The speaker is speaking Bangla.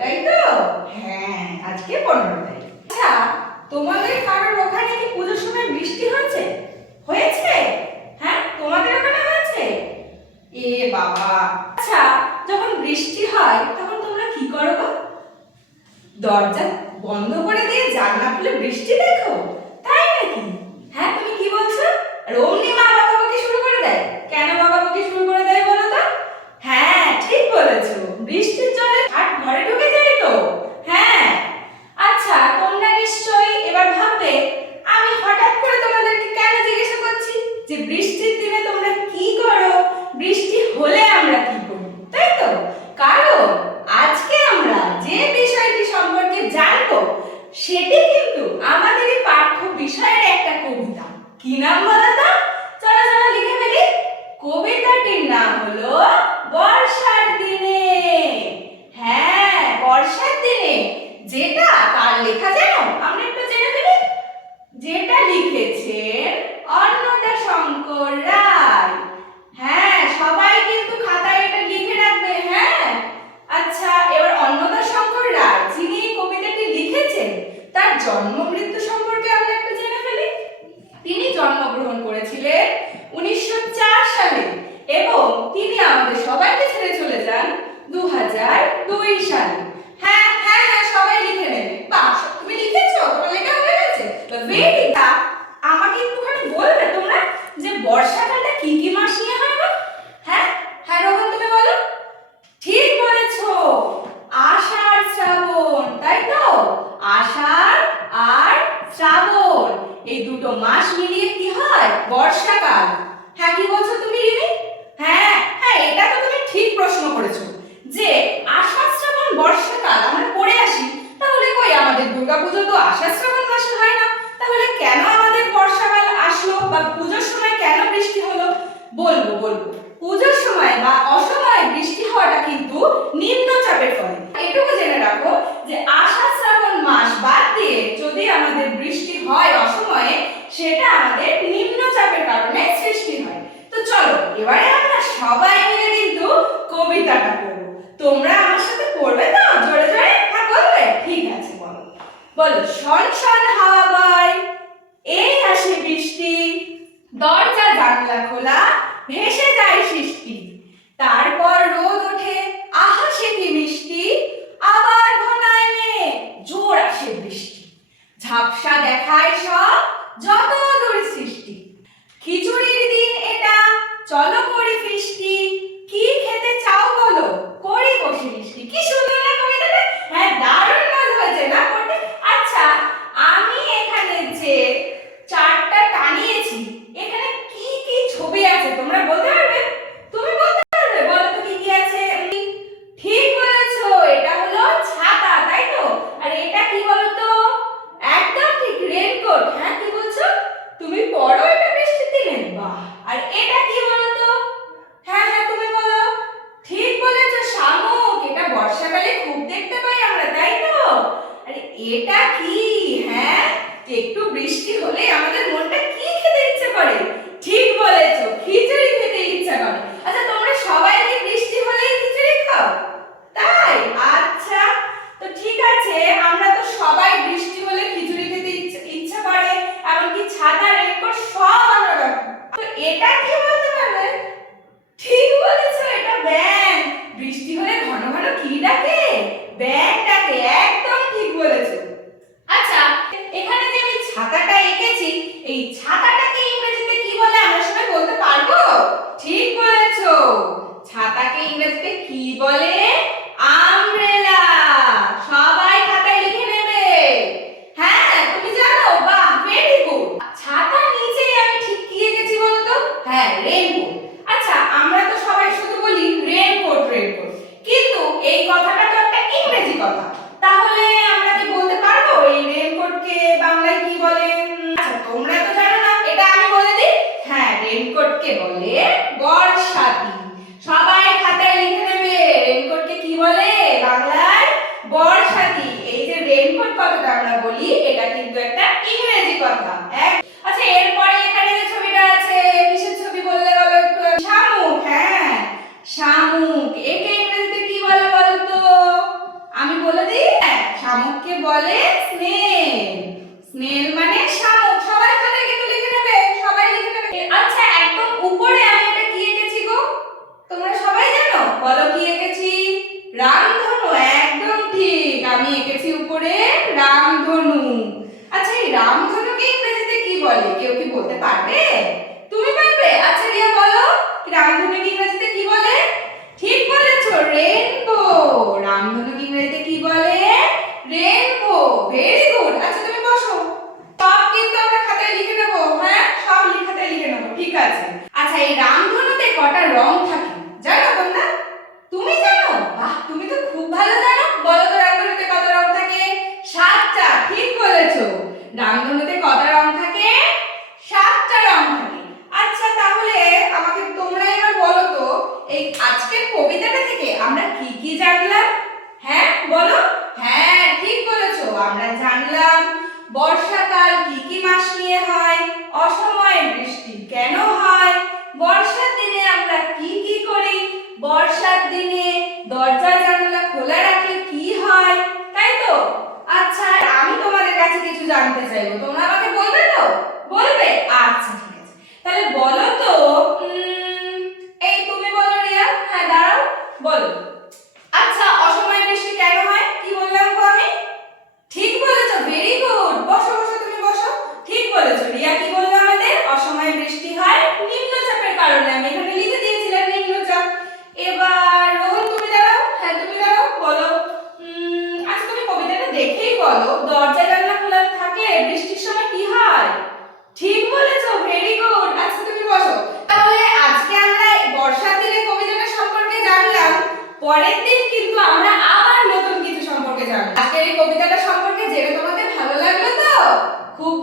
তাই তো? হ্যাঁ, আজকে 15 তারিখ। আচ্ছা, তোমাদের কারোর ওখানে কি পুজোর সময় বৃষ্টি হয়েছে? হয়েছে? হ্যাঁ, তোমাদের ওখানে হয়েছে? এ বাবা! আচ্ছা, যখন বৃষ্টি হয় তখন তোমরা কি করো গো? দরজা বন্ধ করে দিয়ে জানলা খুলে বৃষ্টি দেখো? তাই নাকি? হ্যাঁ, তুমি কি বলছো? আর অমনি মা বকাবকি শুরু করে দেয়? কেন বকাবকি শুরু করে দেয় বলো তো? হ্যাঁ, ঠিক বলেছো, বৃষ্টির জলে হাট ঘরে ঢুকে যায় তো। হ্যাঁ। আচ্ছা, তোমরা নিশ্চয়ই এবার ভাববে আমি হঠাৎ করে তোমাদেরকে কেন জিজ্ঞাসা করছি যে বৃষ্টির দিনে তোমরা কি করো, বৃষ্টি হলে আমরা কি করি, তাই তো? কারণ আজকে আমরা যে বিষয়টি সম্পর্কে জানবো সেটি কিন্তু আমাদেরই পাঠ্য বিষয়ের একটা কবিতা। কি নাম বলো তো? চলো চলো লিখে ফেলি। কবিতাটির নাম হলো বর্ষার দিনে। হ্যাঁ, বর্ষার দিনে। যেটা কার লেখা জানো? আমরা একটু জেনে ফেলি। যেটা লিখেছেন অন্নদাশঙ্কর রায়। হ্যাঁ, সবাই কিন্তু খাতায় এটা লিখে রাখবে। হ্যাঁ। আচ্ছা, এবার অন্নদাশঙ্কর রায় যিনি এই কবিতাটি লিখেছেন তার জন্ম মৃত্যু সম্পর্কে আমরা একটু জেনে ফেলি। তিনি জন্মগ্রহণ করেছিলেন 1904 সালে এবং তিনি আমাদের সবাইকে ছেড়ে চলে যান 2002 সালে। হ্যাঁ হ্যাঁ হ্যাঁ, সবাই লিখে নেবে। বাহ, তুমি লিখেছো? তোমার লেখা হয়ে গেছে? Very good. আমাকে একটুখানি বলবে তোমরা যে বর্ষাকালটা কি কি মাস নিয়ে হয় গো? হ্যাঁ হ্যাঁ, রোহন তুমি বলো। ঠিক বলেছো, আষাঢ় শ্রাবণ, তাই তো? আষাঢ় আর শ্রাবণ এই দুটো মাস মিলিয়ে কি হয়? বর্ষাকাল। হ্যাঁ, কি বলছো তুমি রিমি? হ্যাঁ হ্যাঁ, এটা তো তুমি ঠিক প্রশ্ন করেছো যে আষাঢ় শ্রাবণ বর্ষাকাল আমরা পড়ে আসি, তাহলে কই আমাদের দুর্গাপূজা তো আষাঢ় শ্রাবণ মাসে হয় না, তাহলে কেন আমাদের বর্ষাকাল আসলো বা পুজোর সময় কেন বৃষ্টি হলো? বলবো বলবো। পুজোর সময় বা অসময়ে বৃষ্টি হওয়াটা কিন্তু নিম্নচাপের ফলে। এটুকু জেনে রাখো যে আষাঢ় শ্রাবণ মাস বাদ দিয়ে যদি আমাদের বৃষ্টি হয় অসময়ে, সেটা আমাদের নিম্নচাপের কারণে সৃষ্টি হয়। তো চলো এবারে আমরা সবাই মিলে কিন্তু কবিতাটা পড়ব। তোমরা আমার সাথে পড়বে তো? জোরে জোরে হ্যাঁ বলবে? ঠিক আছে, বলো বলো। শন শন হাওয়া বয়, এই আসে বৃষ্টি, দরজা জানলা খোলা, ভেসে যায় সৃষ্টি, তারপর রোদ ওঠে, আহা সে কি মিষ্টি, আবার ঘনায় মেঘ, জোর আসে বৃষ্টি, ঝাপসা দেখায় সব যত দূর সৃষ্টি, খিচুড়ির দিন এটা, চলো করি ফিষ্টি, কি খেতে চাও বলো, করি বসে মিষ্টি। কি সুন্দর না কবিতাটা? হ্যাঁ, দারুণ মজা হয়েছে না পড়তে? আচ্ছা, আমি এখানে যে চারটা টানিয়েছি এখানে কি কি ছবি আছে তোমরা বলতে পারবে? তুমি বলতে পারবে? বলো তো কি কি আছে? ঠিক বলেছো, এটা হলো ছাতা, তাই তো? আর এটা কি বলো তো? একদম ঠিক, রেইনকোট। হ্যাঁ, কি বলছো? তুমি পড়ো এটা বৃষ্টির দিনে? বাহ। আর এটা কি বলো তো? হ্যাঁ হ্যাঁ, তুমি বলো। ঠিক বলেছো, শামুক। এটা বর্ষাকালে খুব দেখতে পাই আমরা, তাই তো? আরে এটা কি? হ্যাঁ, একটু বৃষ্টি হলে আমাদের মনটা কি খেতে ইচ্ছে করে? ঠিক বলেছো, খিচুড়ি খেতে ইচ্ছা করে। আচ্ছা, তোমরা সবাই কি বৃষ্টি হলেই খিচুড়ি খাও? তাই? আচ্ছা, তো ঠিক আছে, আমরা তো সবাই বৃষ্টি হলে খিচুড়ি খেতে ইচ্ছা করে, এমনকি ছাতা রেইনকোট সব আমরা রাখি। তো এটা কি বলতে পারবে? ঠিক বলেছো, এটা ব্যাঙ। বৃষ্টি হলে ঘন ঘন কি ডাকে? ব্যাঙ ডাকে। একদম ঠিক বলেছো। আচ্ছা, এখানে যে আমি ছাতাটা এঁকেছি, এই ছাতাটাকে ইংরেজিতে কি বলে আমরা সবাই বলতে পারবো? ঠিক বলেছো, ছাতাকে ইংরেজিতে কি বলে? আমব্রেলা। সবাই খাতায় লিখে নেবে। হ্যাঁ, তুমি জানো? বাহ, ভেরি গুড। ছাতার নিচেই আমি ঠিক কি এঁকেছি বলো তো? হ্যাঁ, রেইনকোট। আচ্ছা, আমরা তো সবাই শুধু বলি রেইনকোট রেইনকোট, কিন্তু এই কথাটা তো একটা ইংরেজি কথা। তাহলে আমরা কি বলতে পারবো এই রেইনকোটকে বাংলায় কি বলে? আচ্ছা, তোমরা তো জানো না, এটা আমি বলে দিই। হ্যাঁ, রেইনকোটকে বলে বর্ষাতি। সবাই খাতায় লিখে নেবে, রেইনকোটকে কি বলে বাংলায়? বর্ষাতি। এই যে রেইনকোট কথাটা আমরা বলি, এটা কিন্তু একটা ইংরেজি কথা। আচ্ছা, এরপরে এখানে যে ছবিটা আছে, কিসের ছবি বললে বলো একটু? শামুক। হ্যাঁ, শামুক। একে ইংরেজিতে কি বলে বলো তো? আমি বলে শামুককে বলে স্নেল। স্নেল মানে শামুক। সবাই খাতায় কিন্তু লিখে নেবে, সবাই লিখে নেবে। আচ্ছা, একদম উপরে আমি এটা কি এঁকেছি গো? তোমরা সবাই জানো? বলো কি এঁকেছি? রামধনু। একদম ঠিক, আমি এঁকেছি উপরে রামধনু। আচ্ছা, এই রামধনুকে ইংরেজিতে কি বলে? কেউ কি বলতে পারবে? তুমি পারবে? আচ্ছা রিয়া বলো, রামধনুকে ইংরেজিতে কি বলে? ঠিক বলেছো, রেইনবো। রামধনুকে ইংরেজিতে কি বলে? রেইনবো। Very good. আচ্ছা তুমি বসো। সব কিন্তু আমরা খাতায় লিখে নেব। হ্যাঁ, সব খাতায় লিখে নেব। ঠিক আছে। আচ্ছা, এই রামধনুতে কটা রং থাকে জানো তোমরা? তুমি জানো? বাহ, তুমি তো খুব ভালো জানো। বলো তো রামধনুতে কত রং থাকে? 7টা। ঠিক বলেছো। রামধনুতে কত রং থাকে? 7টা রং থাকে। আচ্ছা, তাহলে আমাকে তোমরা এবার বলো তো, এই আজকের কবিতাটা থেকে আমরা কি কি জানলাম? হ্যাঁ বলো। হ্যাঁ, ঠিক বলেছো। আমরা জানলাম বর্ষাকাল কি কি মাস নিয়ে হয়, অসময়ে বৃষ্টি কেন হয়, বর্ষার দিনে আমরা কি কি করি, বর্ষার দিনে দরজা জানালা খোলা রাখলে কি হয়, তাই তো? আচ্ছা, আমি তোমাদের কাছে কিছু জানতে চাইবো, তোমরা আমাকে বলবে তো? বলবে? আচ্ছা ঠিক আছে। তাহলে বলো তো, এই তুমি বলো রিয়া। হ্যাঁ দাঁড়াও, বলো। আচ্ছা, অসময়ে বৃষ্টি কেন হয়? কি বললাম গো আমি? ঠিক বলেছো, ভেরি গুড। বসো বসো, তুমি বসো। ঠিক বলেছো রিয়া। কি বললো আমাদের? অসময়ে বৃষ্টি হয় নিম্নচাপের কারণে। আমি এখানে লিখে দিয়েছিলাম নিম্নচাপ। এবার রোহন তুমি দাঁড়াও। হ্যাঁ তুমি দাঁড়াও, বলো। আচ্ছা, তুমি কবিতাটা দেখেই বলো, দরজা জানলা খোলা থাকলে বৃষ্টির সময় কি হয়? ঠিক বলেছো, ভেরি গুড। আচ্ছা তুমি বসো। তাহলে আজকে আমরা বর্ষার দিনে কবিতাটা সম্পর্কে জানলাম। পরের দিন কিন্তু আমরা আবার নতুন কিছু সম্পর্কে জানবো। আজকের এই কবিতাটা সম্পর্কে জেনে তোমাদের ভালো লাগলো তো? খুব